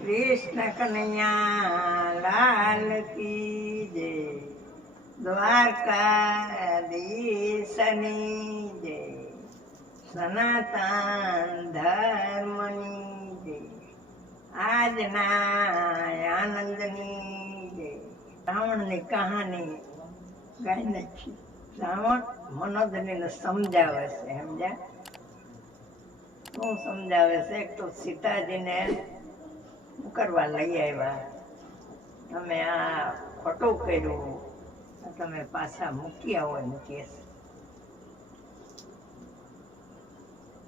કૃષ્ણ કનૈયા લાલ કી જય। દ્વારકાધીશની જય। સનાતન ધર્મની જય। આજના આનંદની જય। રાવણની કહાની ગાઈ નાખી રાવણ મનોદરીને સમજાવે છે, સમજ્યા? શું સમજાવે છે? એક તો સીતાજીને કરવા લઈ આવ્યા. તમે આ ખોટું કર્યું. તમે પાછા મૂકી આવો એમ કે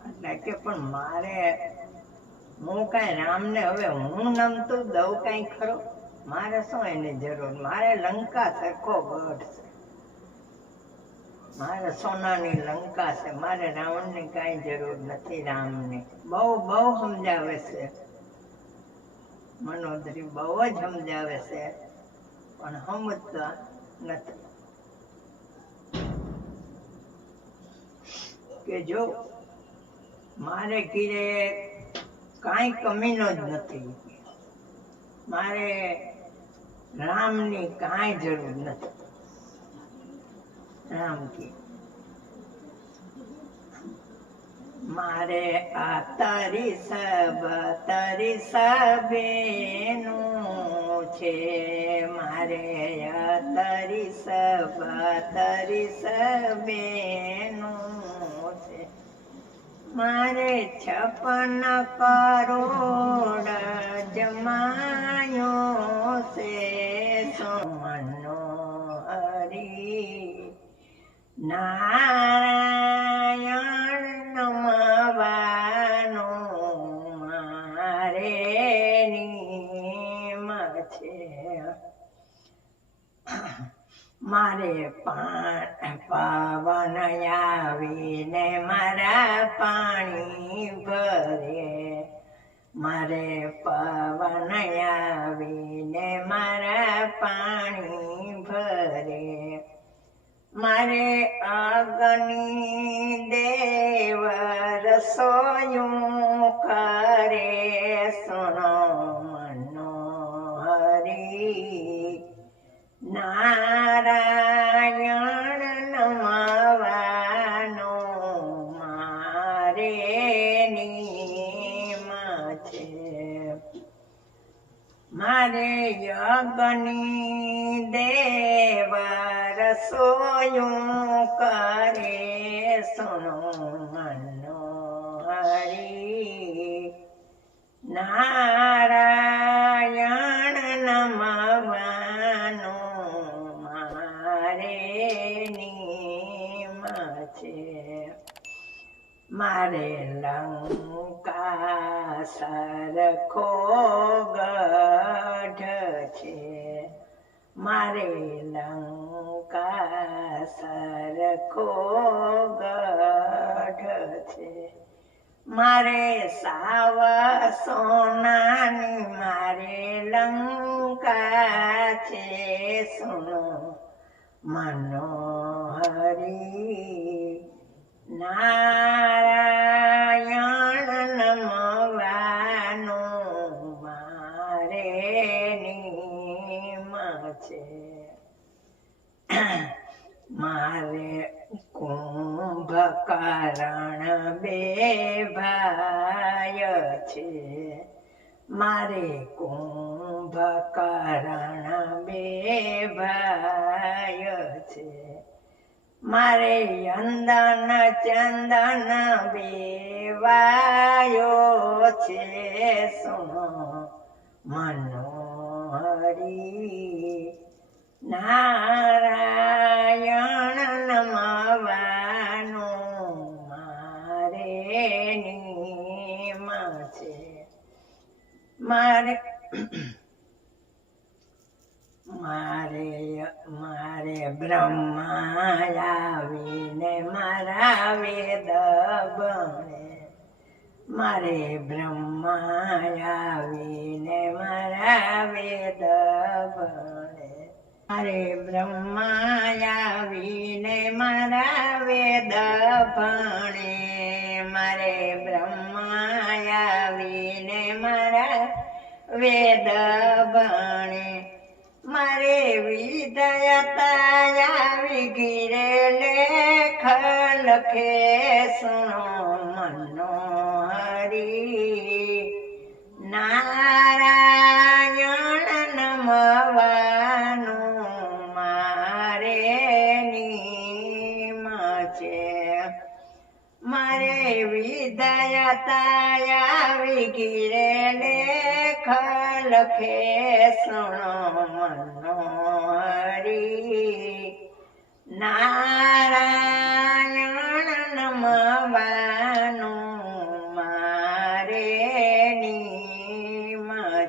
એટલે કે પણ મારે, હું કાંઈ રામને હવે હું નમતું, દઉં કાંઈ ખરો? મારે શું એની જરૂર? મારે લંકા સરખો ગઢ છે. મારે સોનાની લંકા છે. મારે રાવણની કાંઈ જરૂર નથી રામને. બહુ બહુ સમજાવે છે. મનોદરી બહુ જ સમજાવે છે. પણ સમજતા નથી. કે જો મારે કીરે કાંઈ કમીનો જ નથી. મારે રામની કાંઈ જરૂર નથી. રામ કે મારે આ તારી સબ, તારી સબેનું છે. મારે આ તારી સબ, તારી સબેનું છે. મારે છપન કરોડ જમાયો છે. સોમનો નારાયણ નમવાનો મારે નિયમ છે. મારે પાણ પાવન આવીને મારા પાણી ભરે. મારે પવન આવીને મારા પાણી ભરે. મારે અગ્નિ દેવ રસોયું કરે સુનો મનોહરી. નારાયણ નમાવાનો મારે નિયમ છે. મારે યજ્ઞની દેવ રસોયું કરે, સુનો મનોહરી નારાયણ નમવાનો મારે નિયમ છે. મારે લંકા સરખો ગઢ છે. મારે લંકા સરખો ગઢ છે મારે સાવ સોનાની મારે લંકા છે સુનો મનોહરી નારાયણ કુંભકરણ બે ભાય છે મારે કુંભકરણ બે ભાય છે મારે અંદન ચંદન બેવાયો છે સુનો મનોહરી નારાયણ મારે મારે બ્રહ્મા મારા વેદ બને મારે બ્રહ્મા મારા વેદ બને મારે બ્રહ્મા આવીને મારા વેદ ભણે. મારે બ્રહ્મા આવીને મારા વેદ ભણે મારે વિદયતા આવી ગીરે લેખ લખે સુણો મનોહરી નારાયણ નમવાનું મારે નિયમ છે. મારે વિદયતા આવી ગીરે લેખ લખે સુણો મનોહરી નારાયણ નમવાનું મારે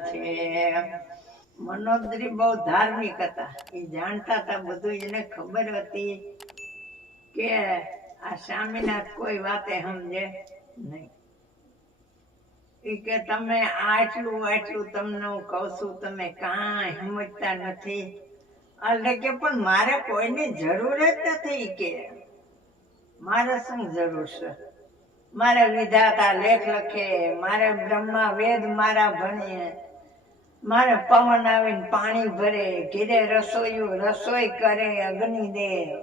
છે. મનોદરી બહુ ધાર્મિક હતા. એ જાણતા હતા બધું એને ખબર હતી કે આ સ્વામિનાથ કોઈ વાતે સમજે નહીં. કે તમે આટલું આટલું તમને હું કહું છું, તમે કાંઈ સમજતા નથી. એટલે કે પણ મારે કોઈની જરૂર જ નથી કે. મારે શું જરૂર છે? મારે વિધાતા લેખ લખે, મારે બ્રહ્મા વેદ મારા ભણીએ. મારે પવન આવીને પાણી ભરે, ઘીરે રસોઈયું રસોઈ કરે અગ્નિ દે